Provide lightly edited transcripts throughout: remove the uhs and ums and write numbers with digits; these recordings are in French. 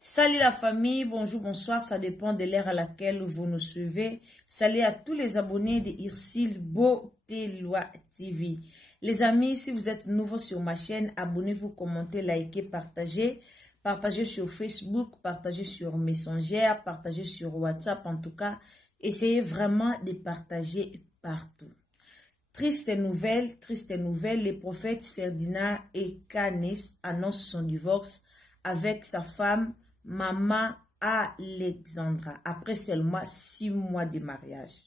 Salut la famille, bonjour, bonsoir, ça dépend de l'heure à laquelle vous nous suivez. Salut à tous les abonnés de Ursil Beauté-Loi TV. Les amis, si vous êtes nouveaux sur ma chaîne, abonnez-vous, commentez, likez, partagez. Partagez sur Facebook, partagez sur Messenger, partagez sur WhatsApp. En tout cas, essayez vraiment de partager partout. Triste nouvelle, les prophètes Ferdinand et Canis annoncent son divorce avec sa femme Maman Alexandra après seulement 6 mois de mariage.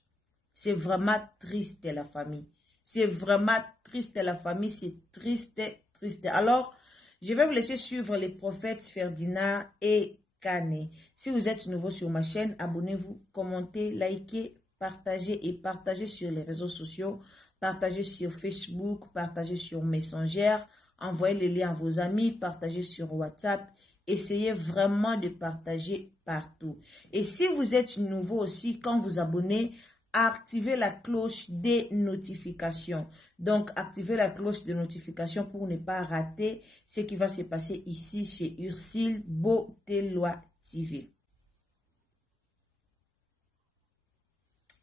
C'est vraiment triste la famille. C'est vraiment triste la famille, c'est triste, triste. Alors, je vais vous laisser suivre les prophètes Ferdinand et Canet. Si vous êtes nouveau sur ma chaîne, abonnez-vous, commentez, likez, partagez et partagez sur les réseaux sociaux. Partagez sur Facebook, partagez sur Messenger, envoyez les liens à vos amis, partagez sur WhatsApp. Essayez vraiment de partager partout. Et si vous êtes nouveau aussi, quand vous abonnez, activez la cloche des notifications. Donc, activez la cloche de notification pour ne pas rater ce qui va se passer ici chez Ursil Beauté-Loi TV.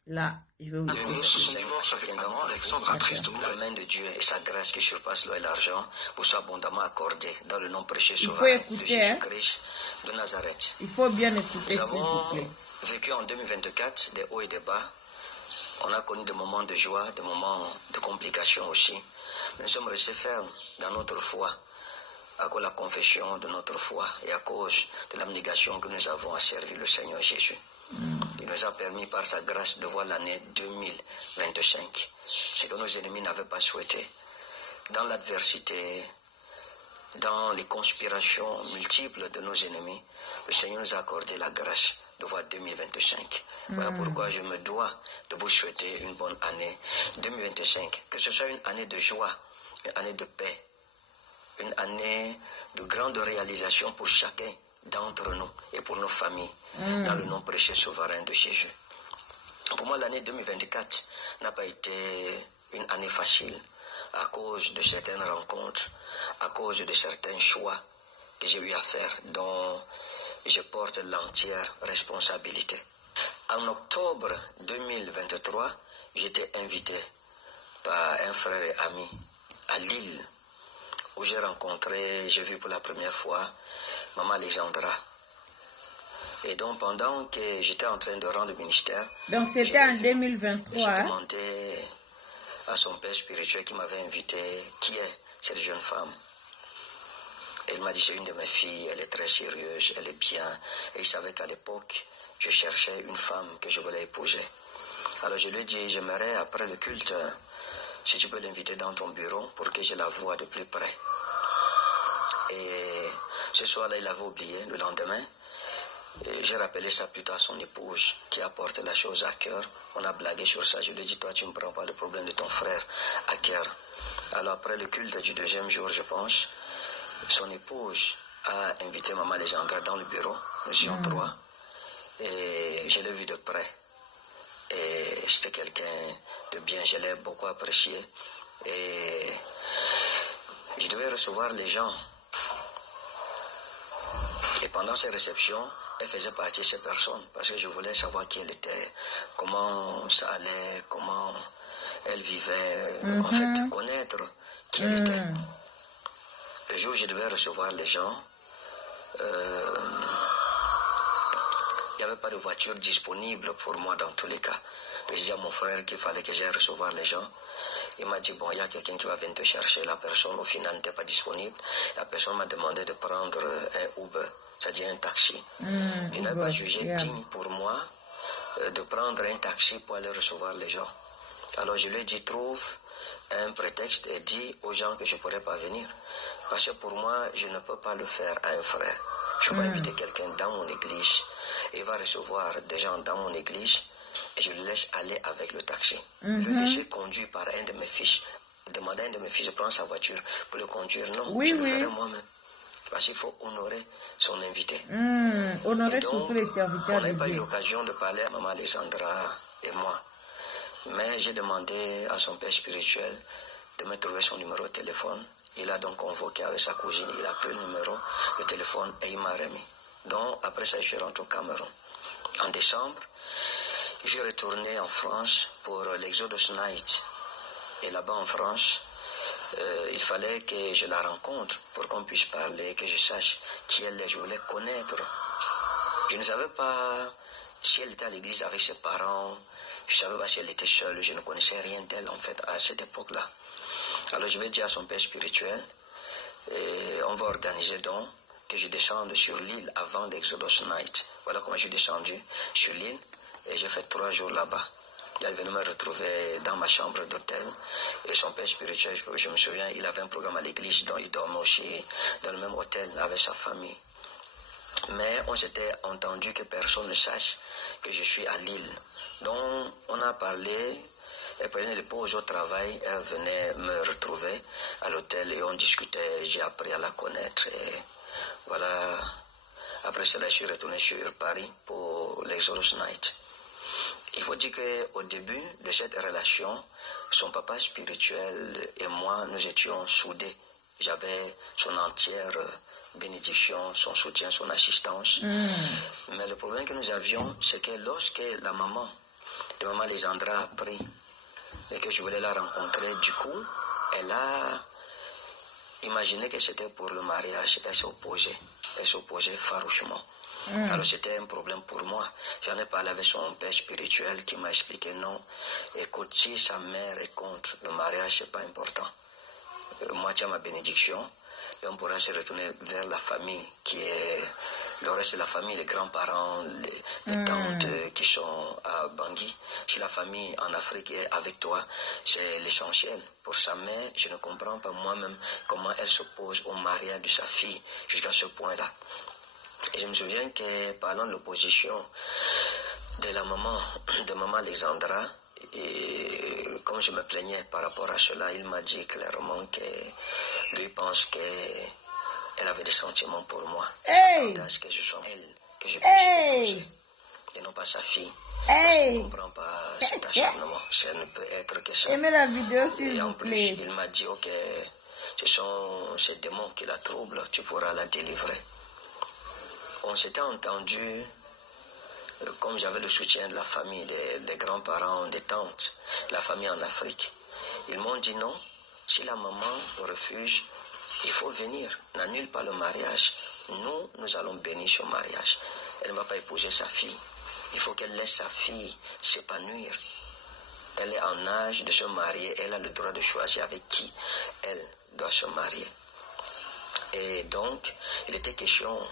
Là, je vais vous dire. Son divorce avec maman Alexandra, triste nouvelle. La main de Dieu et sa grâce qui surpasse l'eau et l'argent vous soit abondamment accordée dans le nom précieux Il faut souverain de écouter, Jésus-Christ de Nazareth. Il faut bien écouter, Nous s'il vous avons plaît. vécu en 2024 des hauts et des bas. On a connu des moments de joie, des moments de complications aussi. Nous sommes restés fermes dans notre foi, à cause de la confession de notre foi et à cause de l'abnégation que nous avons à servir le Seigneur Jésus. Il nous a permis par sa grâce de voir l'année 2025, ce que nos ennemis n'avaient pas souhaité. Dans l'adversité, dans les conspirations multiples de nos ennemis, le Seigneur nous a accordé la grâce de voir 2025. Voilà pourquoi je me dois de vous souhaiter une bonne année 2025. Que ce soit une année de joie, une année de paix, une année de grande réalisation pour chacun d'entre nous et pour nos familles, dans le nom précieux souverain de Jésus. Pour moi, l'année 2024 n'a pas été une année facile à cause de certaines rencontres, à cause de certains choix que j'ai eu à faire, dont je porte l'entière responsabilité. En octobre 2023, j'étais invité par un frère et ami à Lille, où j'ai vu pour la première fois Maman Alexandra. Et donc, pendant que j'étais en train de rendre ministère... Donc, c'était en 2023. J'ai demandé à son père spirituel qui m'avait invité, qui est cette jeune femme. Et il m'a dit, c'est une de mes filles, elle est très sérieuse, elle est bien. Et il savait qu'à l'époque, je cherchais une femme que je voulais épouser. Alors, je lui ai dit, j'aimerais, après le culte, si tu peux l'inviter dans ton bureau pour que je la voie de plus près. Et ce soir-là, il avait oublié, le lendemain. J'ai rappelé ça plus tard à son épouse qui a porté la chose à cœur. On a blagué sur ça. Je lui ai dit, toi, tu ne prends pas le problème de ton frère à cœur. Alors, après le culte du deuxième jour, je pense, son épouse a invité Maman Alexandra dans le bureau, nous étions 3. Et je l'ai vu de près. Et c'était quelqu'un de bien, je l'ai beaucoup apprécié. Et je devais recevoir les gens. Et pendant ces réceptions, elle faisait partie de ces personnes parce que je voulais savoir qui elle était, comment ça allait, comment elle vivait, en fait, connaître qui elle était. Le jour où je devais recevoir les gens, il n'y avait pas de voiture disponible pour moi dans tous les cas. J'ai dit à mon frère qu'il fallait que j'aille recevoir les gens. Il m'a dit, bon, il y a quelqu'un qui va venir te chercher. La personne, au final, n'était pas disponible. La personne m'a demandé de prendre un Uber, c'est-à-dire un taxi. Il n'avait pas jugé digne pour moi de prendre un taxi pour aller recevoir les gens. Alors je lui ai dit, trouve un prétexte et dis aux gens que je ne pourrais pas venir. Parce que pour moi, je ne peux pas le faire à un frère. Je peux inviter quelqu'un dans mon église. Il va recevoir des gens dans mon église et je le laisse aller avec le taxi. Le laisser conduire par un de mes fils. Demander à un de mes fils de prendre sa voiture pour le conduire. Non, je le ferai moi-même. Parce qu'il faut honorer son invité. Honorer surtout les serviteurs de Dieu. On n'a pas eu l'occasion de parler à Maman Alexandra et moi. Mais j'ai demandé à son père spirituel de me trouver son numéro de téléphone. Il a donc convoqué avec sa cousine, il a pris le numéro de téléphone et il m'a remis. Donc après ça, je suis rentré au Cameroun. En décembre, je suis retourné en France pour l'Exodus Night. Et là-bas en France, il fallait que je la rencontre pour qu'on puisse parler, que je sache qui elle est. Je voulais connaître. Je ne savais pas si elle était à l'église avec ses parents. Je ne savais pas si elle était seule. Je ne connaissais rien d'elle en fait à cette époque-là. Alors je vais dire à son père spirituel, on va organiser donc que je descende sur l'île avant l'Exodus Night. Voilà comment je suis descendu sur l'île et j'ai fait 3 jours là-bas. Il est venu me retrouver dans ma chambre d'hôtel. Et son père spirituel, je me souviens, il avait un programme à l'église, donc il dormait aussi dans le même hôtel avec sa famille. Mais on s'était entendu que personne ne sache que je suis à Lille. Donc on a parlé, et pendant les pauses au travail, elle venait me retrouver à l'hôtel et on discutait, j'ai appris à la connaître. Et voilà, après cela, je suis retourné sur Paris pour l'Exodus Night. Il faut dire qu'au début de cette relation, son papa spirituel et moi, nous étions soudés. J'avais son entière bénédiction, son soutien, son assistance. Mais le problème que nous avions, c'est que lorsque la maman de Maman Alexandra a appris et que je voulais la rencontrer, du coup, elle a imaginé que c'était pour le mariage. Elle s'est opposée farouchement. Alors c'était un problème pour moi. J'en ai parlé avec son père spirituel qui m'a expliqué non. Écoute, si sa mère est contre le mariage, c'est pas important. Moi, tu as ma bénédiction et on pourra se retourner vers la famille qui est le reste de la famille, les grands-parents, les tantes qui sont à Bangui. Si la famille en Afrique est avec toi, c'est l'essentiel. Pour sa mère, je ne comprends pas moi-même comment elle s'oppose au mariage de sa fille jusqu'à ce point-là. Et je me souviens que parlant de l'opposition de la maman de Maman Alexandra, et comme je me plaignais par rapport à cela, il m'a dit clairement que lui pense qu'elle avait des sentiments pour moi. Elle à ce que je sois elle, que je puisse l'épouser, et non pas sa fille. Je ne comprends pas cet acharnement. Ça ne peut être que ça. Aimez la vidéo s'il vous plaît. Il m'a dit, ok, ce sont ces démons qui la troublent, tu pourras la délivrer. On s'était entendu, comme j'avais le soutien de la famille, des grands-parents, des tantes, la famille en Afrique. Ils m'ont dit non, si la maman refuse, il faut venir, n'annule pas le mariage. Nous allons bénir ce mariage. Elle ne va pas épouser sa fille. Il faut qu'elle laisse sa fille s'épanouir. Elle est en âge de se marier, elle a le droit de choisir avec qui elle doit se marier. Et donc, il était question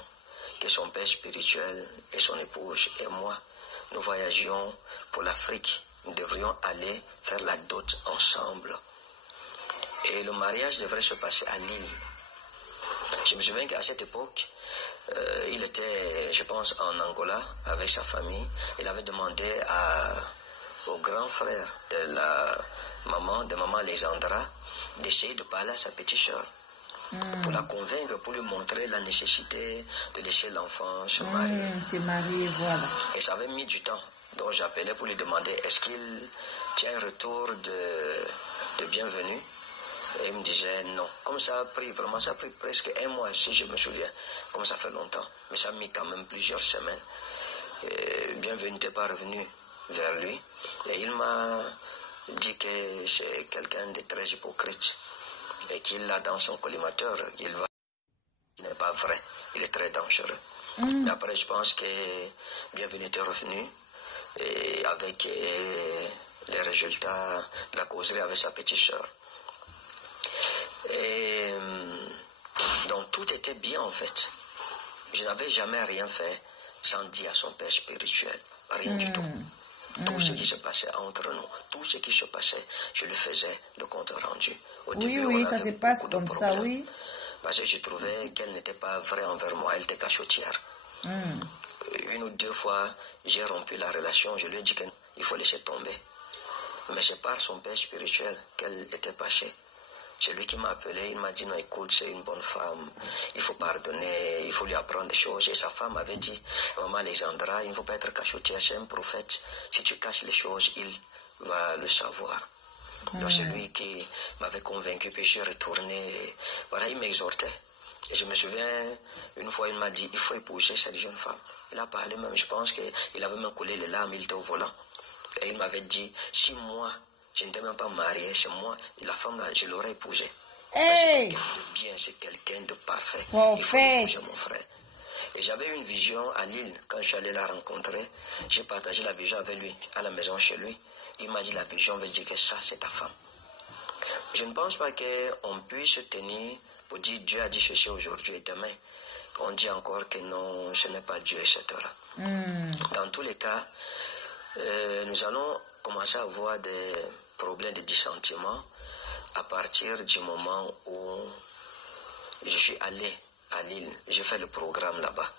que son père spirituel et son épouse et moi, nous voyagions pour l'Afrique. Nous devrions aller faire la dot ensemble. Et le mariage devrait se passer à Lille. Je me souviens qu'à cette époque, il était, je pense, en Angola avec sa famille. Il avait demandé au grand frère de Maman Alexandra, d'essayer de parler à sa petite soeur. Pour la convaincre, pour lui montrer la nécessité de laisser l'enfant se marier. Voilà. Et ça avait mis du temps. Donc j'appelais pour lui demander, est-ce qu'il tient un retour de bienvenue? Et il me disait non. Comme ça a pris presque 1 mois, si je me souviens. Comme ça fait longtemps. Mais ça a mis quand même plusieurs semaines. Et bienvenue n'était pas revenu vers lui. Et il m'a dit que c'est quelqu'un de très hypocrite. Et qu'il a dans son collimateur, il n'est pas vrai, il est très dangereux. Mais après, je pense que Bienvenue était revenu et avec les résultats de la causerie avec sa petite soeur. Et donc tout était bien en fait. Je n'avais jamais rien fait sans dire à son père spirituel, rien du tout. Tout ce qui se passait entre nous, tout ce qui se passait, je lui faisais le compte rendu. Au début, oui, ça se passe comme ça, oui. Parce que je trouvais qu'elle n'était pas vraie envers moi, elle était cachotière. Une ou deux fois, j'ai rompu la relation, je lui ai dit qu'il faut laisser tomber. Mais c'est par son père spirituel qu'elle était passée. C'est lui qui m'a appelé, il m'a dit non, écoute, c'est une bonne femme, il faut pardonner, il faut lui apprendre des choses. Et sa femme avait dit, maman Alexandra, il ne faut pas être cachotière, c'est un prophète. Si tu caches les choses, il va le savoir. Donc c'est lui qui m'avait convaincu, puis je suis retourné. Voilà, il m'exhortait. Et je me souviens, une fois, il m'a dit, il faut épouser cette jeune femme. Il a parlé même, je pense qu'il avait même coulé les larmes, il était au volant. Et il m'avait dit, si moi, je n'étais même pas marié, c'est moi, la femme là, je l'aurais épousée. Hey! C'est quelqu'un de bien, c'est quelqu'un de parfait. Prophète. Il faut épouser mon frère. Et j'avais une vision à Lille, quand je suis allé la rencontrer, j'ai partagé la vision avec lui, à la maison chez lui. Il m'a dit, la vision veut dire que ça, c'est ta femme. Je ne pense pas qu'on puisse tenir pour dire Dieu a dit ceci aujourd'hui et demain. On dit encore que non, ce n'est pas Dieu, etc. Dans tous les cas, nous allons commencer à avoir des problèmes de dissentiment à partir du moment où je suis allé à Lille. J'ai fait le programme là-bas.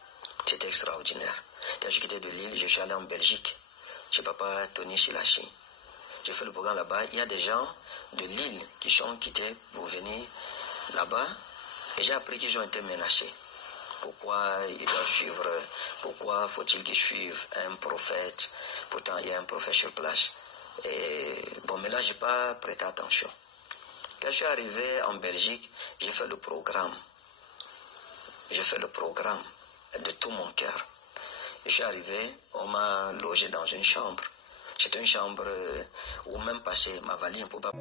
C'était extraordinaire. Quand je quittais de Lille, je suis allé en Belgique. Chez papa Tony Silachi. J'ai fait le programme là-bas. Il y a des gens de Lille qui sont quittés pour venir là-bas. Et j'ai appris qu'ils ont été menacés. Pourquoi ils doivent suivre, pourquoi faut-il qu'ils suivent un prophète? Pourtant, il y a un prophète sur place. Et bon, mais là, je n'ai pas prêté attention. Quand je suis arrivé en Belgique, j'ai fait le programme. J'ai fait le programme de tout mon cœur. Je suis arrivé, on m'a logé dans une chambre. C'était une chambre où même passer ma valise pour pas...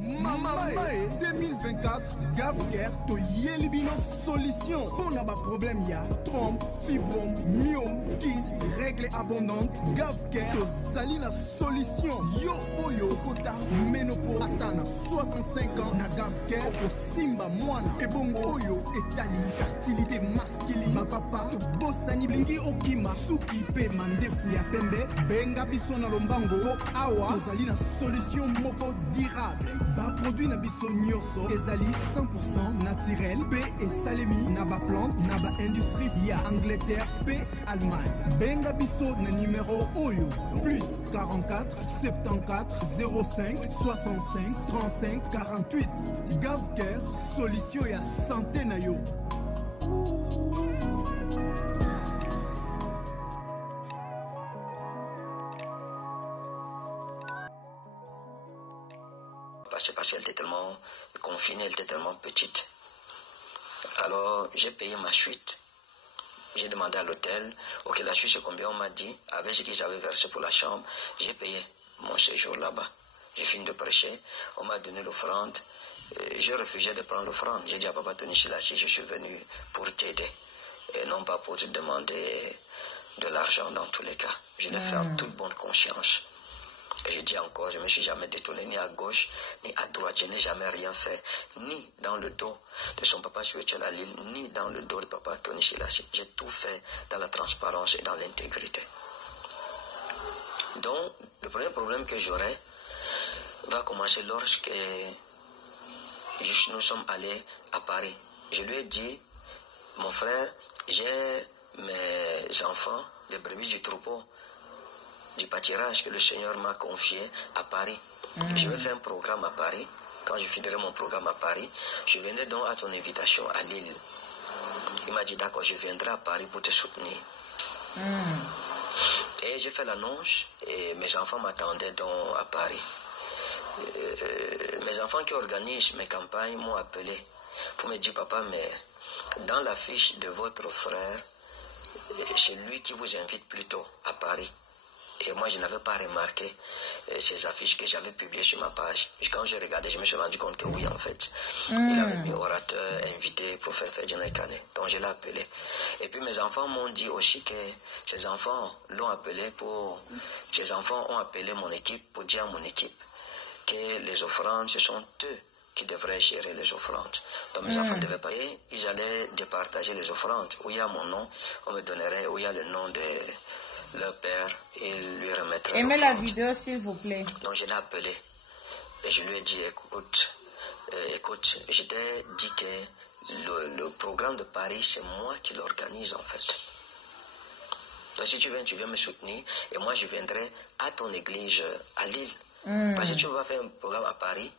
Mamae 2024 Gavker to Yelibino solution pour n'a pas problème ya trompe fibrome myome kyste règle abondante Gavker to Salina solution yo oyo kota ménopause atana 65 ans na Gavker ko simba mwana ebongo oyo etali fertilité masculine ma papa to bosani blingi okima suki pe mandefu ya pembe benga biso na lombango po awa Salina solution moko durable ba produit na biso nyonso ezali 100% naturel pe esalemi na ba plante na ba industrie ya Angleterre pe Allemagne benga biso na numéro oyo plus 44 74 05 65 35 48 Gavker solution ya santé na yo. Parce qu'elle était tellement confinée, elle était tellement petite. Alors j'ai payé ma suite. J'ai demandé à l'hôtel, ok, la suite c'est combien? On m'a dit, avec ce qu'ils avaient versé pour la chambre, j'ai payé mon séjour là-bas. J'ai fini de prêcher, on m'a donné l'offrande. J'ai refusé de prendre l'offrande. J'ai dit à papa Tony Silachi, je suis venu pour t'aider. Et non pas pour te demander de l'argent dans tous les cas. Je l'ai fait en toute bonne conscience. Et je dis encore, je ne me suis jamais détourné ni à gauche ni à droite. Je n'ai jamais rien fait, ni dans le dos de son papa spirituel à Lille, ni dans le dos de papa Tony Silachi. J'ai tout fait dans la transparence et dans l'intégrité. Donc, le premier problème que j'aurai va commencer lorsque nous sommes allés à Paris. Je lui ai dit, mon frère, j'ai mes enfants, les brebis du troupeau, du pâturage que le Seigneur m'a confié à Paris. Je vais faire un programme à Paris. Quand je finirai mon programme à Paris, je viendrai donc à ton invitation à Lille. Il m'a dit, d'accord, je viendrai à Paris pour te soutenir. Et j'ai fait l'annonce et mes enfants m'attendaient donc à Paris. Mes enfants qui organisent mes campagnes m'ont appelé pour me dire, papa, mais dans la fiche de votre frère, c'est lui qui vous invite plutôt à Paris. Et moi, je n'avais pas remarqué ces affiches que j'avais publiées sur ma page. Et quand j'ai regardé, je me suis rendu compte que oui, en fait, il avait mis orateur invité pour faire Ferdinand Kane. Donc, je l'ai appelé. Et puis, mes enfants m'ont dit aussi que ces enfants l'ont appelé ces enfants ont appelé mon équipe pour dire à mon équipe que les offrandes, ce sont eux qui devraient gérer les offrandes. Donc mes enfants devaient payer, ils allaient départager les offrandes. Où il y a mon nom, on me donnerait, où il y a le nom de leur père, et ils lui remettraient. Aimez la vidéo s'il vous plaît. Donc je l'ai appelé et je lui ai dit, écoute, je t'ai dit que le programme de Paris, c'est moi qui l'organise en fait. Donc si tu viens me soutenir et moi je viendrai à ton église à Lille. Parce que tu vas faire un programme à Paris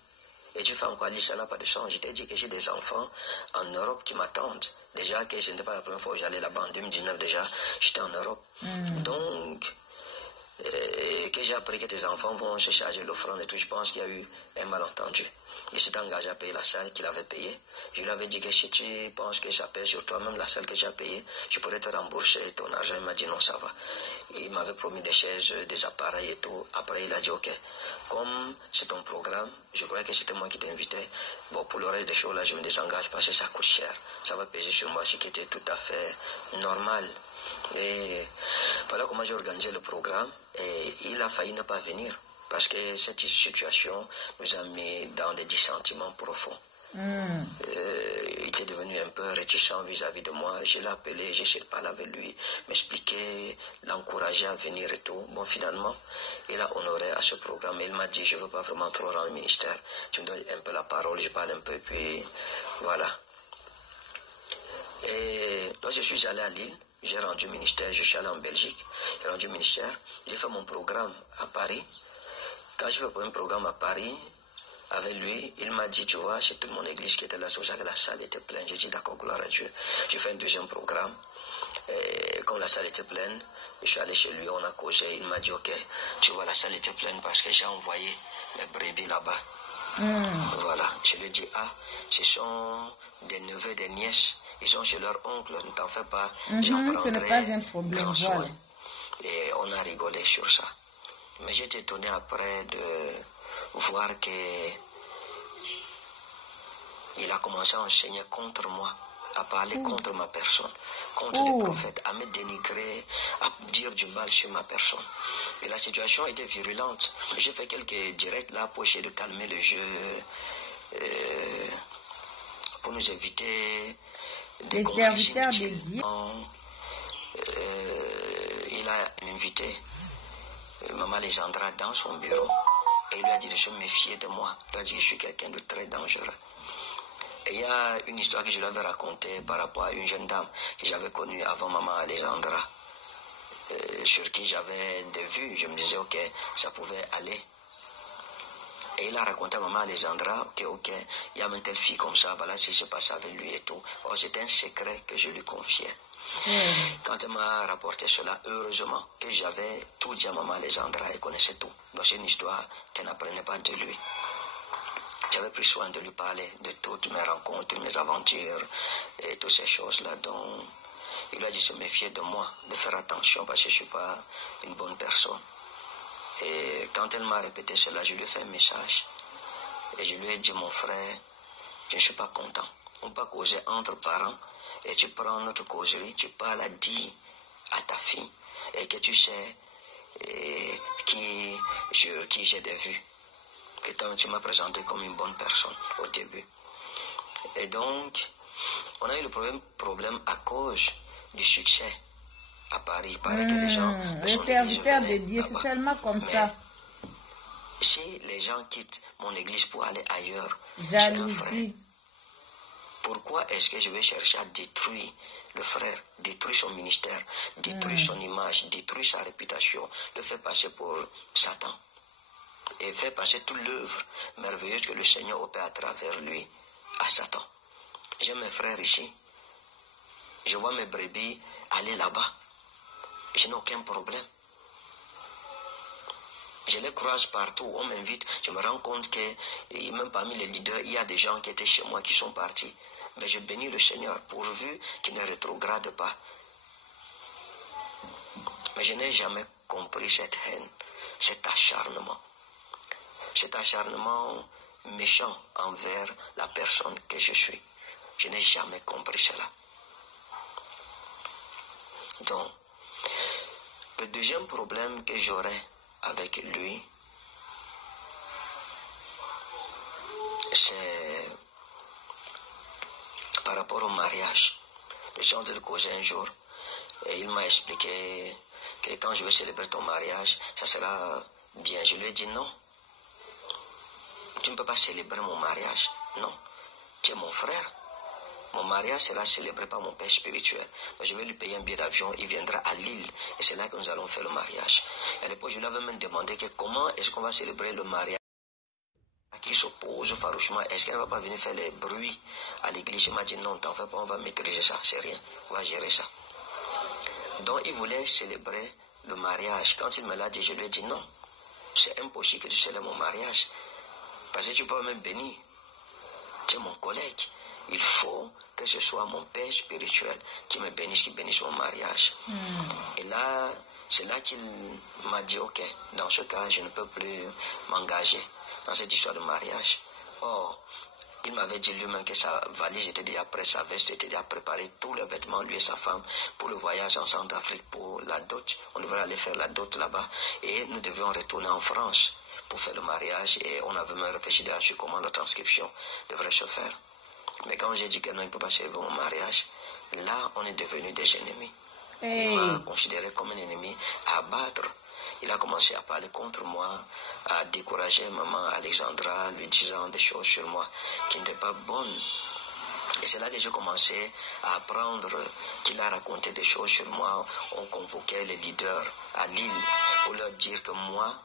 et tu fais encore à Lille, ça n'a pas de sens. Je t'ai dit que j'ai des enfants en Europe qui m'attendent. Déjà que ce n'était pas la première fois que j'allais là-bas en 2019 déjà, j'étais en Europe. Donc, que j'ai appris que tes enfants vont se charger de l'offrande et tout, je pense qu'il y a eu un malentendu. Il s'est engagé à payer la salle qu'il avait payée. Je lui avais dit que si tu penses que ça pèse sur toi-même la salle que j'ai payée, je pourrais te rembourser ton argent. Il m'a dit non, ça va. Et il m'avait promis des chaises, des appareils et tout. Après, il a dit ok, comme c'est ton programme, je croyais que c'était moi qui t'invitais. Bon, pour le reste des choses là, je me désengage parce que ça coûte cher. Ça va peser sur moi, ce qui était tout à fait normal. Et voilà comment j'ai organisé le programme. Et il a failli ne pas venir. Parce que cette situation nous a mis dans des dissentiments profonds. Il était devenu un peu réticent vis-à-vis de moi. Je l'ai appelé, j'ai essayé de parler avec lui, m'expliquer, l'encourager à venir et tout. Bon, finalement, il a honoré à ce programme. Il m'a dit, je ne veux pas vraiment trop rendre le ministère. Tu me donnes un peu la parole, je parle un peu, et puis voilà. Et donc, je suis allé à Lille. J'ai rendu le ministère, je suis allé en Belgique. J'ai rendu le ministère. J'ai fait mon programme à Paris. Quand je fais un programme à Paris, avec lui, il m'a dit, tu vois, c'est toute mon église qui était là, c'est pour ça que la salle était pleine. J'ai dit, d'accord, gloire à Dieu. J'ai fait un deuxième programme. Et comme la salle était pleine, je suis allé chez lui, on a causé. Il m'a dit, ok, tu vois, la salle était pleine parce que j'ai envoyé mes brebis là-bas. Voilà. Je lui ai dit, ah, ce sont des neveux, des nièces. Ils sont chez leur oncle, ne t'en fais pas. Ce n'est pas un problème, voilà. Et on a rigolé sur ça. Mais j'étais étonné après de voir que il a commencé à enseigner contre moi, à parler contre ma personne, contre les prophètes, à me dénigrer, à dire du mal sur ma personne. Et la situation était virulente. J'ai fait quelques directs là pour essayer de calmer le jeu, pour nous éviter des serviteurs de Dieu. Il a invité Maman Alexandra dans son bureau et il lui a dit de se méfier de moi. Il a dit que je suis quelqu'un de très dangereux. Et il y a une histoire que je lui avais racontée par rapport à une jeune dame que j'avais connue avant Maman Alexandra, sur qui j'avais des vues. Je me disais, ok, ça pouvait aller. Et il a raconté à Maman Alexandra que, ok, il y a une telle fille comme ça, voilà ce qui se passe avec lui et tout. Or, c'était un secret que je lui confiais. Quand elle m'a rapporté cela, heureusement que j'avais tout dit à Maman Alexandra, elle connaissait tout. Donc c'est une histoire qu'elle n'apprenait pas de lui. J'avais pris soin de lui parler de toutes mes rencontres, mes aventures et toutes ces choses-là. Donc il a dit de se méfier de moi, de faire attention parce que je ne suis pas une bonne personne. Et quand elle m'a répété cela, je lui ai fait un message. Et je lui ai dit, mon frère, je ne suis pas content. On peut causer entre parents. Et tu prends notre causerie, tu parles à dire à ta fille, et que tu sais sur qui j'ai des vues, que tu m'as présenté comme une bonne personne au début. Et donc, on a eu le problème à cause du succès à Paris. Il paraît que les gens... Les serviteurs de Dieu, c'est seulement comme ça. Si les gens quittent mon église pour aller ailleurs, jalousie. Pourquoi est-ce que je vais chercher à détruire le frère, détruire son ministère, détruire son image, détruire sa réputation, le faire passer pour Satan et faire passer toute l'œuvre merveilleuse que le Seigneur opère à travers lui à Satan? J'ai mes frères ici, je vois mes brebis aller là-bas, je n'ai aucun problème. Je les croise partout, on m'invite, je me rends compte que même parmi les leaders, il y a des gens qui étaient chez moi qui sont partis. Mais je bénis le Seigneur pourvu qu'il ne rétrograde pas. Mais je n'ai jamais compris cette haine, cet acharnement méchant envers la personne que je suis. Je n'ai jamais compris cela. Donc, le deuxième problème que j'aurais avec lui, c'est par rapport au mariage. Je suis en train de causer un jour et il m'a expliqué que quand je vais célébrer ton mariage, ça sera bien. Je lui ai dit non. Tu ne peux pas célébrer mon mariage. Non. Tu es mon frère. Mon mariage sera célébré par mon père spirituel. Donc je vais lui payer un billet d'avion, il viendra à Lille. Et c'est là que nous allons faire le mariage. Et à l'époque, je lui avais même demandé que comment est-ce qu'on va célébrer le mariage qui s'oppose farouchement. Est-ce qu'elle ne va pas venir faire les bruits à l'église? Il m'a dit non, t'en fais pas, on va maîtriser ça, c'est rien. On va gérer ça. Donc il voulait célébrer le mariage. Quand il me l'a dit, je lui ai dit non. C'est impossible que tu célèbres mon mariage. Parce que tu peux même bénir. Tu es mon collègue. Il faut que ce soit mon père spirituel qui me bénisse, qui bénisse mon mariage. Et là, c'est là qu'il m'a dit, ok, dans ce cas, je ne peux plus m'engager dans cette histoire de mariage. Or, il m'avait dit lui-même que sa valise était déjà prête, sa veste était déjà préparée, tous les vêtements, lui et sa femme, pour le voyage en Centrafrique, pour la dot. On devrait aller faire la dot là-bas. Et nous devions retourner en France pour faire le mariage. Et on avait même réfléchi sur comment la transcription devrait se faire. Mais quand j'ai dit que non, il ne peut pas célébrer mon mariage, là, on est devenus des ennemis. Il m'a considéré comme un ennemi à abattre. Il a commencé à parler contre moi, à décourager maman Alexandra, lui disant des choses sur moi qui n'étaient pas bonnes. Et c'est là que j'ai commencé à apprendre qu'il a raconté des choses sur moi. On convoquait les leaders à Lille pour leur dire que moi,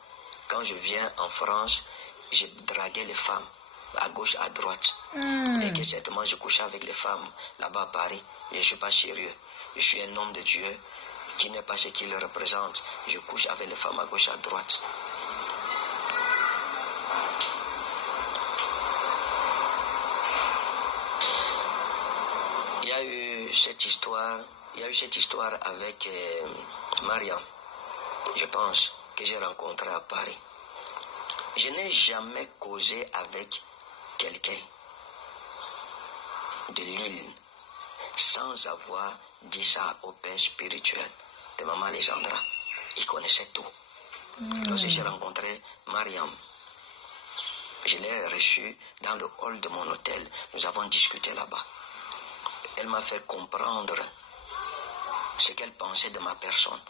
quand je viens en France, je draguais les femmes à gauche, à droite. Et que certainement je couchais avec les femmes là-bas à Paris. Et je ne suis pas sérieux. Je suis un homme de Dieu qui n'est pas ce qu'il représente. Je couche avec les femmes à gauche, à droite. Il y a eu cette histoire avec Mariam, je pense, que j'ai rencontrée à Paris. Je n'ai jamais causé avec quelqu'un de Lille sans avoir dit ça au père spirituel de maman Alexandra. Il connaissait tout. Lorsque j'ai rencontré Mariam, je l'ai reçue dans le hall de mon hôtel. Nous avons discuté là-bas. Elle m'a fait comprendre ce qu'elle pensait de ma personne,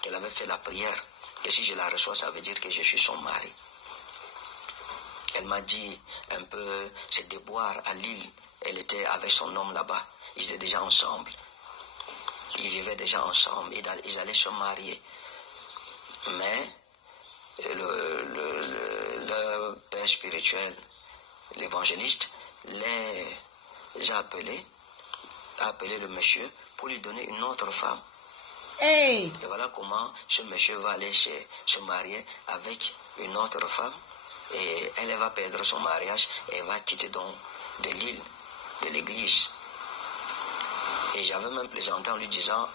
qu'elle avait fait la prière, que si je la reçois, ça veut dire que je suis son mari. Elle m'a dit un peu ses déboires à Lille. Elle était avec son homme là-bas. Ils étaient déjà ensemble. Ils vivaient déjà ensemble. Ils allaient se marier. Mais le père spirituel, l'évangéliste, les a appelé le monsieur pour lui donner une autre femme. Et voilà comment ce monsieur va aller se marier avec une autre femme. Et elle va perdre son mariage et elle va quitter donc de Lille, de l'église. Et j'avais même plaisanté en lui disant,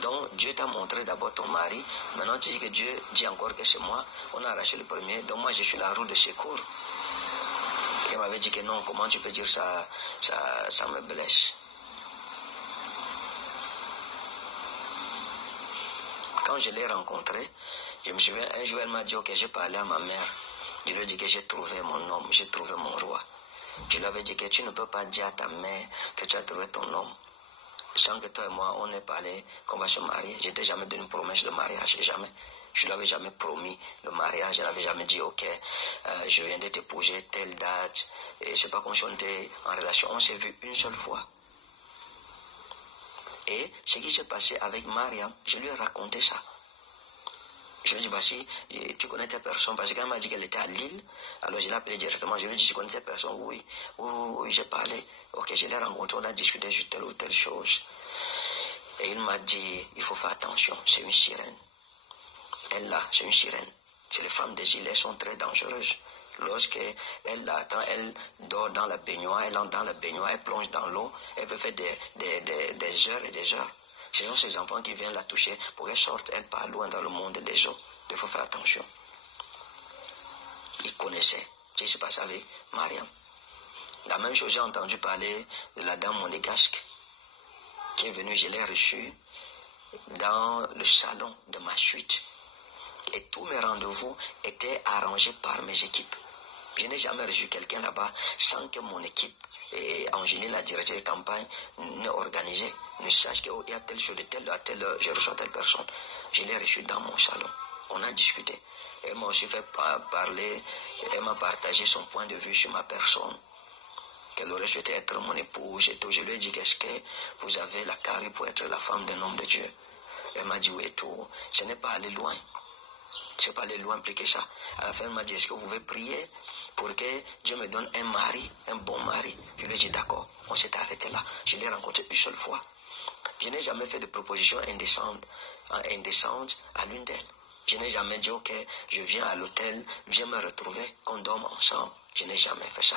donc Dieu t'a montré d'abord ton mari, maintenant tu dis que Dieu dit encore que c'est moi, on a arraché le premier, donc moi je suis la roue de secours. Et il m'avait dit que non, comment tu peux dire ça, ça me blesse. Quand je l'ai rencontré, je me souviens, un jour elle m'a dit, ok, j'ai parlé à ma mère. Je lui ai dit que j'ai trouvé mon homme, j'ai trouvé mon roi. Je lui avais dit que tu ne peux pas dire à ta mère que tu as trouvé ton homme. Sans que toi et moi, on ait parlé qu'on va se marier. Je n'ai jamais donné une promesse de mariage, jamais. Je ne lui avais jamais promis le mariage, je n'avais jamais dit, ok, je viens de t'épouser telle date. Et c'est pas comme si on était en relation, on s'est vu une seule fois. Et ce qui s'est passé avec Mariam, je lui ai raconté ça. Je lui ai dit, voici, tu connais telle personne, parce qu'elle m'a dit qu'elle était à Lille, alors je l'ai appelé directement, je lui ai dit, tu connais telle personne, oui, j'ai parlé, ok, je l'ai rencontré, on a discuté sur telle ou telle chose. Et il m'a dit, il faut faire attention, c'est une sirène. Elle là, c'est une sirène. C'est les femmes des îles, elles sont très dangereuses. Quand elle dort dans la baignoire, elle entre dans la baignoire, elle plonge dans l'eau, elle peut faire des heures et des heures. Ce sont ces enfants qui viennent la toucher pour qu'elle sorte, elle part loin dans le monde des eaux. Il faut faire attention. Il connaissait ce qui se passe avec Mariam. La même chose, j'ai entendu parler de la dame monégasque qui est venue, je l'ai reçue dans le salon de ma suite. Et tous mes rendez-vous étaient arrangés par mes équipes. Je n'ai jamais reçu quelqu'un là-bas sans que mon équipe et Angéline, la directrice de campagne, ne organisait, ne sache qu'il y a telle chose, à telle heure, je reçois telle personne. Je l'ai reçu dans mon salon. On a discuté. Elle m'a aussi fait parler, elle m'a partagé son point de vue sur ma personne. Qu'elle aurait souhaité être mon épouse et tout. Je lui ai dit, qu'est-ce que vous avez la carrure pour être la femme d'un homme de Dieu? Elle m'a dit, oui et tout. Ce n'est pas aller loin. C'est pas aller loin plus que ça. À la fin, elle m'a dit, est-ce que vous pouvez prier pour que Dieu me donne un mari, un bon mari? Je lui ai dit, d'accord. On s'est arrêté là. Je l'ai rencontré une seule fois. Je n'ai jamais fait de proposition indécente à l'une d'elles. Je n'ai jamais dit, ok, je viens à l'hôtel, viens me retrouver, qu'on dorme ensemble. Je n'ai jamais fait ça.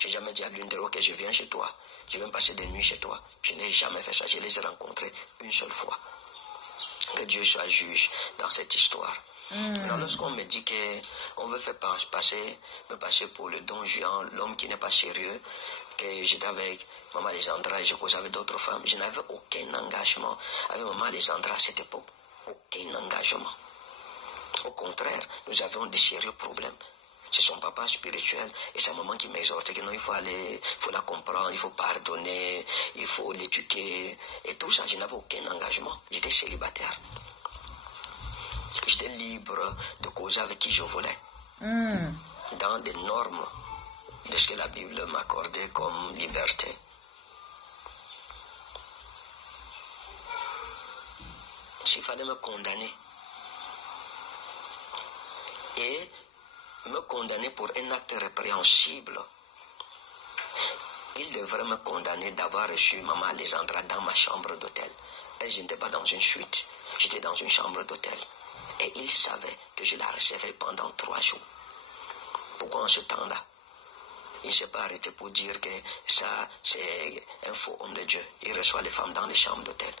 Je n'ai jamais dit à l'une d'elles, ok, je viens chez toi, je viens passer des nuits chez toi. Je n'ai jamais fait ça. Je les ai rencontrés une seule fois. Que Dieu soit juge dans cette histoire. Alors lorsqu'on me dit qu'on veut faire me passer pour le don Juan, l'homme qui n'est pas sérieux, que j'étais avec Maman Alexandra et je causais avec d'autres femmes, je n'avais aucun engagement avec Maman Alexandra à cette époque. Aucun engagement. Au contraire, nous avions de sérieux problèmes. C'est son papa spirituel et sa maman qui m'exhortait que non, il faut la comprendre, il faut pardonner, il faut l'éduquer et tout ça. Je n'avais aucun engagement. J'étais célibataire. J'étais libre de causer avec qui je voulais. Dans des normes de ce que la Bible m'accordait comme liberté. S'il fallait me condamner et me condamner pour un acte répréhensible, il devrait me condamner d'avoir reçu Maman Alexandra dans ma chambre d'hôtel. Et je n'étais pas dans une suite, j'étais dans une chambre d'hôtel. Et il savait que je la recevais pendant 3 jours. Pourquoi en ce temps-là, il ne s'est pas arrêté pour dire que ça, c'est un faux homme de Dieu. Il reçoit les femmes dans les chambres d'hôtel.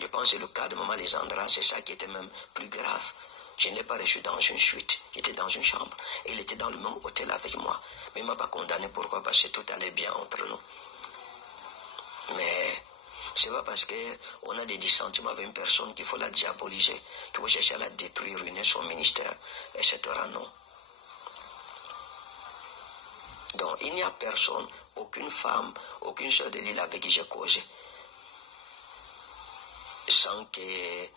Je pense que c'est le cas de Maman Alexandra, c'est ça qui était même plus grave. Je ne l'ai pas reçu dans une suite, j'étais dans une chambre. Et il était dans le même hôtel avec moi. Mais il ne m'a pas condamné, pourquoi? Parce que tout allait bien entre nous. Mais c'est pas parce qu'on a des dissentiments avec une personne qu'il faut la diaboliser, qu'il faut chercher à la détruire, ruiner son ministère, etc. Non. Donc il n'y a personne, aucune femme, aucune soeur de l'île avec qui j'ai causé, sans que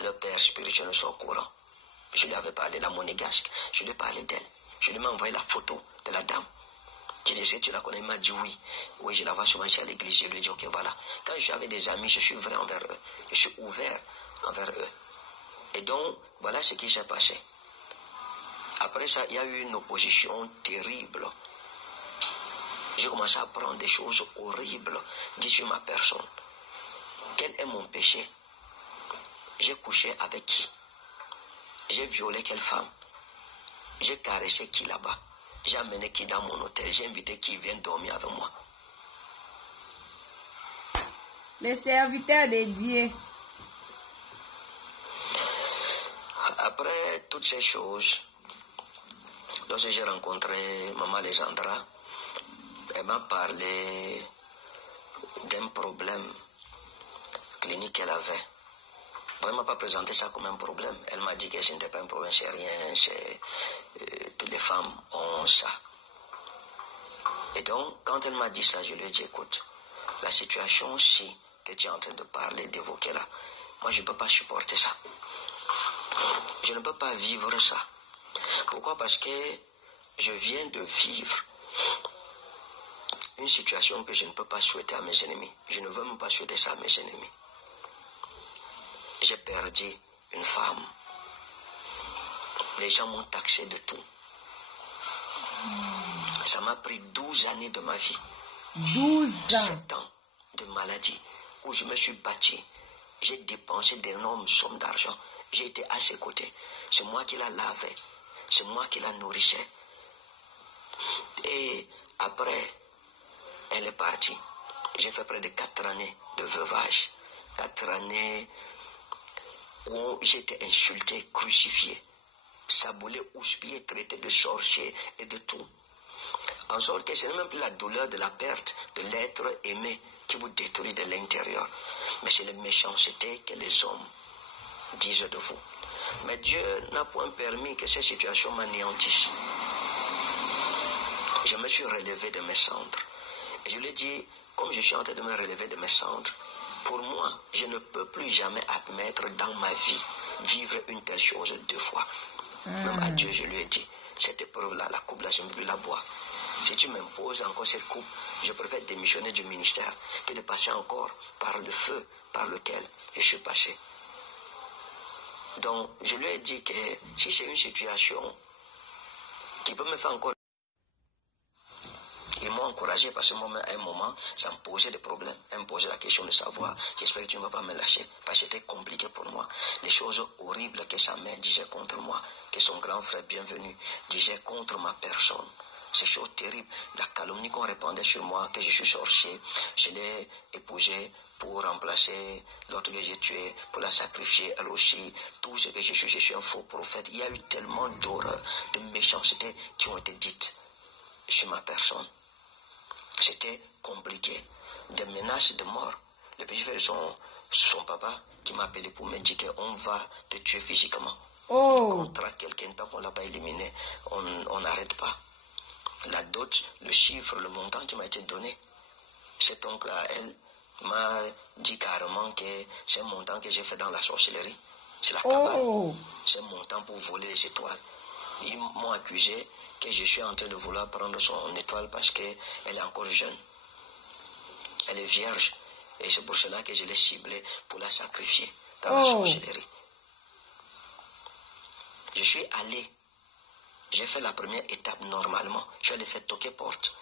le père spirituel ne soit au courant. Je lui avais parlé de la monégasque, je lui ai parlé d'elle. Je lui ai envoyé la photo de la dame. Qui disait, tu la connais? Il m'a dit oui. Oui, je la vois souvent ici à l'église. Je lui ai dit, ok, voilà. Quand je suis avec des amis, je suis vrai envers eux. Je suis ouvert envers eux. Et donc, voilà ce qui s'est passé. Après ça, il y a eu une opposition terrible. J'ai commencé à apprendre des choses horribles dites sur ma personne. Quel est mon péché? J'ai couché avec qui? J'ai violé quelle femme? J'ai caressé qui là-bas? J'ai amené qui dans mon hôtel? J'ai invité qui vient dormir avec moi? Les serviteurs de Dieu. Après toutes ces choses, lorsque j'ai rencontré Maman Alexandra, elle m'a parlé d'un problème clinique qu'elle avait. Bon, elle ne m'a pas présenté ça comme un problème. Elle m'a dit que ce n'était pas un problème, c'est rien, c'est toutes les femmes ont ça. Et donc, quand elle m'a dit ça, je lui ai dit, écoute, la situation aussi que tu es en train de parler, d'évoquer là, moi je ne peux pas supporter ça. Je ne peux pas vivre ça. Pourquoi? Parce que je viens de vivre une situation que je ne peux pas souhaiter à mes ennemis. Je ne veux même pas souhaiter ça à mes ennemis. J'ai perdu une femme. Les gens m'ont taxé de tout. Ça m'a pris 12 années de ma vie. 12 ans. 7 ans de maladie où je me suis battu. J'ai dépensé d'énormes sommes d'argent. J'ai été à ses côtés. C'est moi qui la lavais. C'est moi qui la nourrissais. Et après, elle est partie. J'ai fait près de 4 années de veuvage. 4 années où j'étais insulté, crucifié, saboulé, houspillé, traité de sorcier et de tout. En sorte que ce n'est même plus la douleur de la perte de l'être aimé qui vous détruit de l'intérieur, mais c'est la méchanceté que les hommes disent de vous. Mais Dieu n'a point permis que cette situation m'anéantisse. Je me suis relevé de mes cendres. Et je lui ai dit, comme je suis en train de me relever de mes cendres, pour moi, je ne peux plus jamais admettre dans ma vie vivre une telle chose 2 fois. Même à Dieu, je lui ai dit, cette épreuve-là, la coupe-là, je ne peux plus la boire. Si tu m'imposes encore cette coupe, je préfère démissionner du ministère que de passer encore par le feu par lequel je suis passé. Donc, je lui ai dit que si c'est une situation qui peut me faire encore... Ils m'ont encouragé parce qu'à un moment, ça me posait des problèmes. Elle me posait la question de savoir, j'espère que tu ne vas pas me lâcher. Parce que c'était compliqué pour moi. Les choses horribles que sa mère disait contre moi, que son grand frère bienvenu disait contre ma personne. Ces choses terribles, la calomnie qu'on répandait sur moi, que je suis sorcier, je l'ai épousée pour remplacer l'autre que j'ai tué, pour la sacrifier, elle aussi, tout ce que je suis un faux prophète. Il y a eu tellement d'horreur, de méchanceté qui ont été dites sur ma personne. C'était compliqué, des menaces de mort. Depuis je fais son papa qui m'a appelé pour me dire qu'on va te tuer physiquement. Contre quelqu'un, tant qu'on ne l'a pas éliminé, on n'arrête pas. La dot, le chiffre, le montant qui m'a été donné, cet oncle-là, elle, m'a dit carrément que c'est un montant que j'ai fait dans la sorcellerie. C'est la cabale. C'est un montant pour voler les étoiles. Ils m'ont accusé que je suis en train de vouloir prendre son étoile parce qu'elle est encore jeune. Elle est vierge. Et c'est pour cela que je l'ai ciblée pour la sacrifier dans la sorcellerie. Je suis allé. J'ai fait la première étape normalement. Je suis allé faire toquer porte.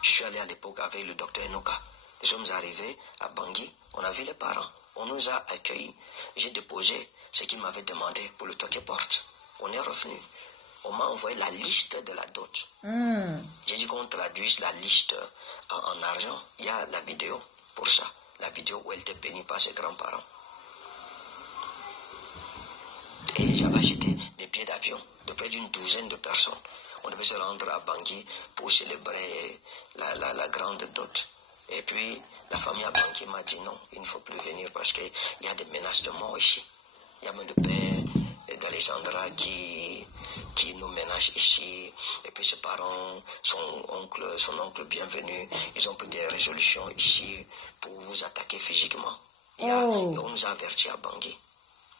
Je suis allé à l'époque avec le docteur Enoka. Nous sommes arrivés à Bangui. On a vu les parents. On nous a accueillis. J'ai déposé ce qu'ils m'avaient demandé pour le toquer porte. On est revenu. On m'a envoyé la liste de la dot. J'ai dit qu'on traduise la liste en argent. Il y a la vidéo pour ça. La vidéo où elle était bénie par ses grands-parents. Et j'avais acheté des billets d'avion de près d'une douzaine de personnes. On devait se rendre à Bangui pour célébrer la grande dot. Et puis, la famille à Bangui m'a dit non, il ne faut plus venir parce qu'il y a des menaces de mort ici. Il y a même le père d'Alexandra qui nous menace ici. Et puis ses parents, son oncle bienvenu, ils ont pris des résolutions ici pour vous attaquer physiquement. Et on nous a avertis à Bangui.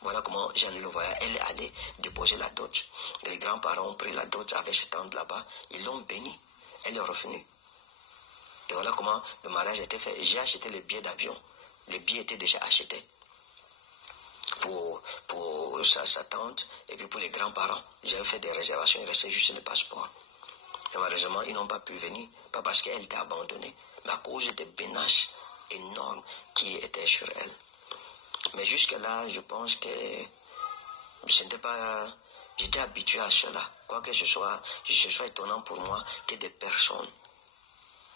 Voilà comment Jeanne le voyait. Elle est allée déposer la dot. Les grands-parents ont pris la dot avec cet homme là-bas. Ils l'ont bénie. Elle est revenue. Et voilà comment le mariage a été fait. J'ai acheté les billets d'avion. Les billets étaient déjà achetés pour sa tante et puis pour les grands-parents. J'avais fait des réservations. Il restait juste le passeport. Et malheureusement, ils n'ont pas pu venir. Pas parce qu'elle était abandonnée, mais à cause des menaces énormes qui étaient sur elle. Mais jusque-là, je pense que ce n'était pas... J'étais habitué à cela. Quoi que ce soit étonnant pour moi que des personnes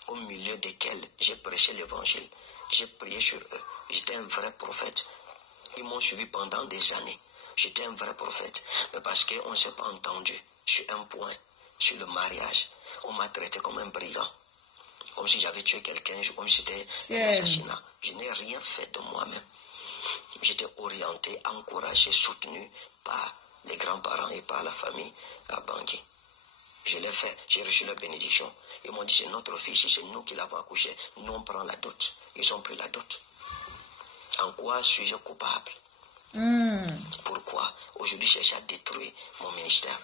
au milieu desquelles j'ai prêché l'évangile, j'ai prié sur eux. J'étais un vrai prophète. Ils m'ont suivi pendant des années. J'étais un vrai prophète. Mais parce qu'on ne s'est pas entendu sur un point, sur le mariage, on m'a traité comme un brigand. Comme si j'avais tué quelqu'un, comme si c'était un assassinat. Je n'ai rien fait de moi-même. J'étais orienté, encouragé, soutenu par les grands-parents et par la famille à Bangui. Je l'ai fait, j'ai reçu la bénédiction. Ils m'ont dit, c'est notre fils, c'est nous qui l'avons accouché. Nous, on prend la dot. Ils ont pris la dot. En quoi suis-je coupable? Pourquoi? Aujourd'hui, je cherche à détruire mon ministère.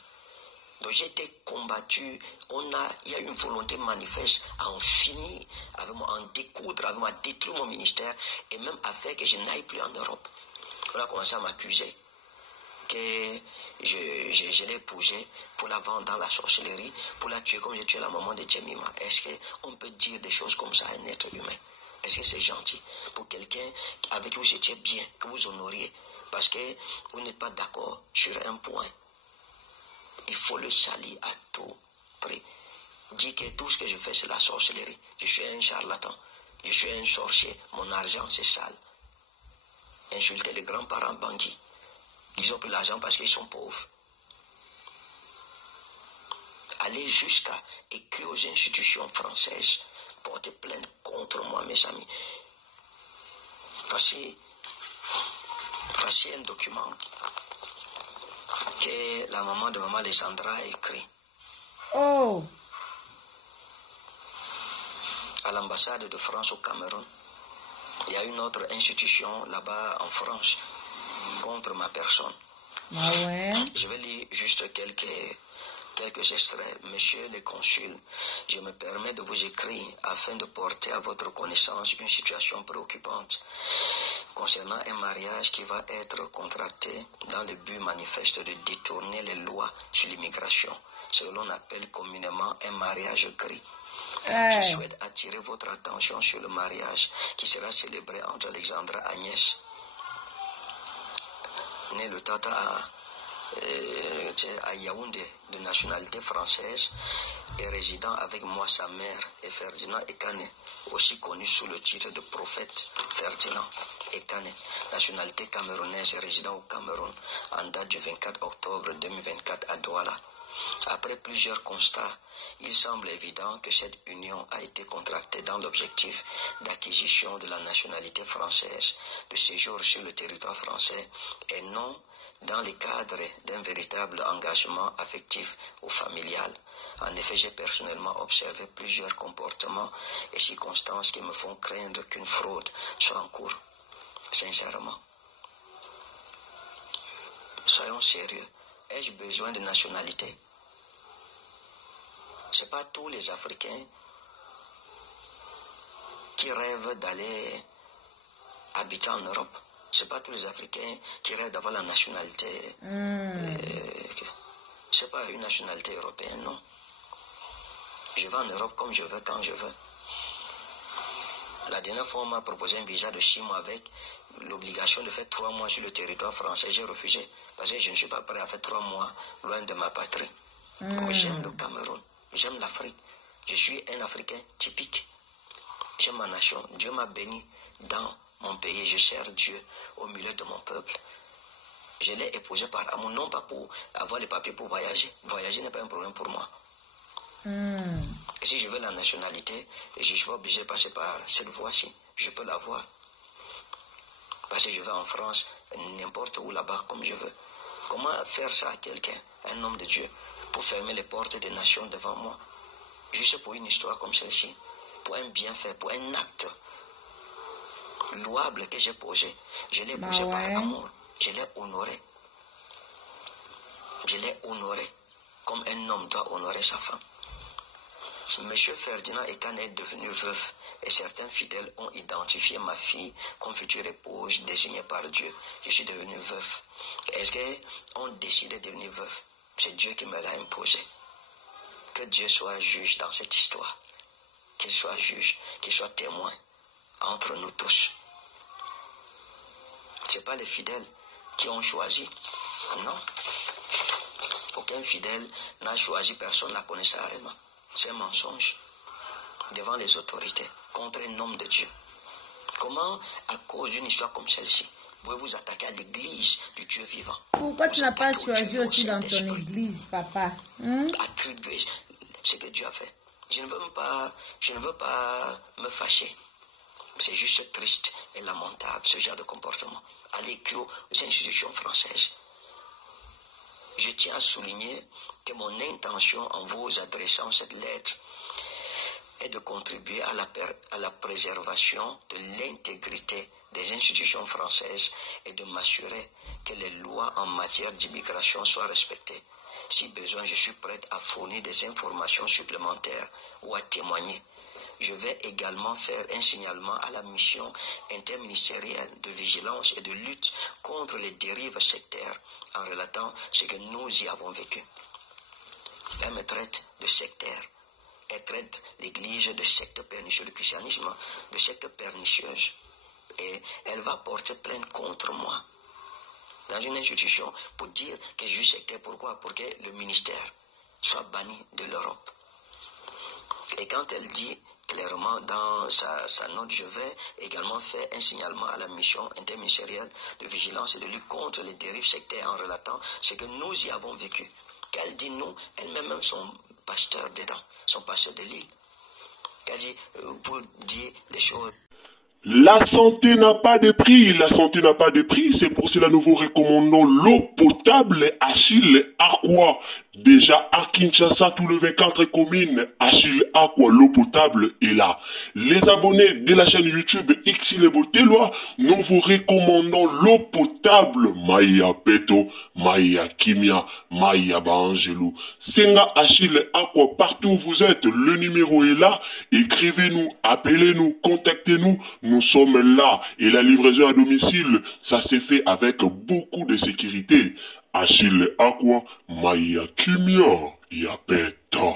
Donc j'ai été combattu, il y a eu une volonté manifeste à en finir avec moi, à en découdre avec moi, à détruire mon ministère et même à faire que je n'aille plus en Europe. On a commencé à m'accuser que je l'ai épousée pour la vendre dans la sorcellerie, pour la tuer comme j'ai tué la maman de Djemima. Est-ce qu'on peut dire des choses comme ça à un être humain? Est-ce que c'est gentil pour quelqu'un avec qui vous étiez bien, que vous honoriez, parce que vous n'êtes pas d'accord sur un point? Il faut le salir à tout prix. Dire que tout ce que je fais, c'est la sorcellerie. Je suis un charlatan. Je suis un sorcier. Mon argent, c'est sale. insulter les grands-parents Bangui. Ils ont pris l'argent parce qu'ils sont pauvres. Aller jusqu'à écrire aux institutions françaises, porter plainte contre moi, mes amis. Voici un document que la maman de maman Alessandra a écrit. Oh! À l'ambassade de France au Cameroun, il y a une autre institution là-bas en France contre ma personne. Ah ouais. Je vais lire juste quelques extraits. Monsieur le consul, je me permets de vous écrire afin de porter à votre connaissance une situation préoccupante concernant un mariage qui va être contracté dans le but manifeste de détourner les lois sur l'immigration, ce que l'on appelle communément un mariage gris. Je souhaite attirer votre attention sur le mariage qui sera célébré entre Alexandra Agnès, née le Tata à Yaoundé, de nationalité française, et résidant avec moi sa mère, et Ferdinand Ekane, aussi connu sous le titre de prophète Ferdinand Ekane, nationalité camerounaise et résident au Cameroun, en date du 24 octobre 2024 à Douala. Après plusieurs constats, il semble évident que cette union a été contractée dans l'objectif d'acquisition de la nationalité française, de séjour sur le territoire français, et non dans le cadre d'un véritable engagement affectif ou familial. En effet, j'ai personnellement observé plusieurs comportements et circonstances qui me font craindre qu'une fraude soit en cours. Sincèrement. Soyons sérieux. Ai-je besoin de nationalité? Ce n'est pas tous les Africains qui rêvent d'aller habiter en Europe. Ce n'est pas tous les Africains qui rêvent d'avoir la nationalité. Ce n'est pas une nationalité européenne, non. Je vais en Europe comme je veux, quand je veux. La dernière fois, on m'a proposé un visa de 6 mois avec l'obligation de faire 3 mois sur le territoire français. J'ai refusé parce que je ne suis pas prêt à faire 3 mois loin de ma patrie. J'aime le Cameroun, j'aime l'Afrique. Je suis un Africain typique. J'aime ma nation. Dieu m'a béni dans mon pays. Je sers Dieu au milieu de mon peuple. Je l'ai épousé par amour, non pas pour avoir les papiers pour voyager. Voyager n'est pas un problème pour moi. Et si je veux la nationalité, je ne suis pas obligé de passer par cette voie-ci. Je peux l'avoir. Parce que je vais en France, n'importe où là-bas, comme je veux. Comment faire ça à quelqu'un, un homme de Dieu, pour fermer les portes des nations devant moi? Juste pour une histoire comme celle-ci, pour un bienfait, pour un acte louable que j'ai posé. Je l'ai posé par amour. Je l'ai honoré. Je l'ai honoré comme un homme doit honorer sa femme. Monsieur Ferdinand Ekane est devenu veuf et certains fidèles ont identifié ma fille comme future épouse désignée par Dieu. Je suis devenu veuf. Est-ce qu'on décide de devenir veuf? C'est Dieu qui me l'a imposé. Que Dieu soit juge dans cette histoire. Qu'il soit juge, qu'il soit témoin entre nous tous. Ce n'est pas les fidèles qui ont choisi. Non. Aucun fidèle n'a choisi, personne ne la connaissait réellement. C'est un mensonge devant les autorités, contre un homme de Dieu. Comment, à cause d'une histoire comme celle-ci, pouvez-vous attaquer à l'église du Dieu vivant? Pourquoi tu n'as pas choisi aussi dans ton église, papa? Attribuer ce que Dieu a fait. Je ne veux pas me fâcher. C'est juste triste et lamentable, ce genre de comportement. Allez écrire aux institutions françaises. Je tiens à souligner que mon intention en vous adressant cette lettre est de contribuer à la préservation de l'intégrité des institutions françaises et de m'assurer que les lois en matière d'immigration soient respectées. Si besoin, je suis prête à fournir des informations supplémentaires ou à témoigner. Je vais également faire un signalement à la mission interministérielle de vigilance et de lutte contre les dérives sectaires en relatant ce que nous y avons vécu. Elle me traite de sectaire. Elle traite l'Église de secte pernicieuse, le christianisme de secte pernicieuse. Et elle va porter plainte contre moi dans une institution pour dire que je suis sectaire. Pourquoi? Pour que le ministère soit banni de l'Europe. Et quand elle dit clairement dans sa note. Je vais également faire un signalement à la mission interministérielle de vigilance et de lutte contre les dérives sectaires en relatant ce que nous y avons vécu. Qu'elle dit nous, elle-même son pasteur dedans, son pasteur de l'île. Qu'elle dit pour dire les choses. La santé n'a pas de prix, la santé n'a pas de prix, c'est pour cela nous vous recommandons l'eau potable Achille Aqua. Déjà à Kinshasa, tous les 24 communes, Achille Aqua, l'eau potable est là. Les abonnés de la chaîne YouTube Ixile Botelwa, nous vous recommandons l'eau potable Maya Peto, Maya Kimia, Maya Bangelou. Senga Achille Aqua, partout où vous êtes, le numéro est là. Écrivez-nous, appelez-nous, contactez-nous. Nous sommes là et la livraison à domicile, ça s'est fait avec beaucoup de sécurité. Achille Aqua, Maya Kimia, Yapeto.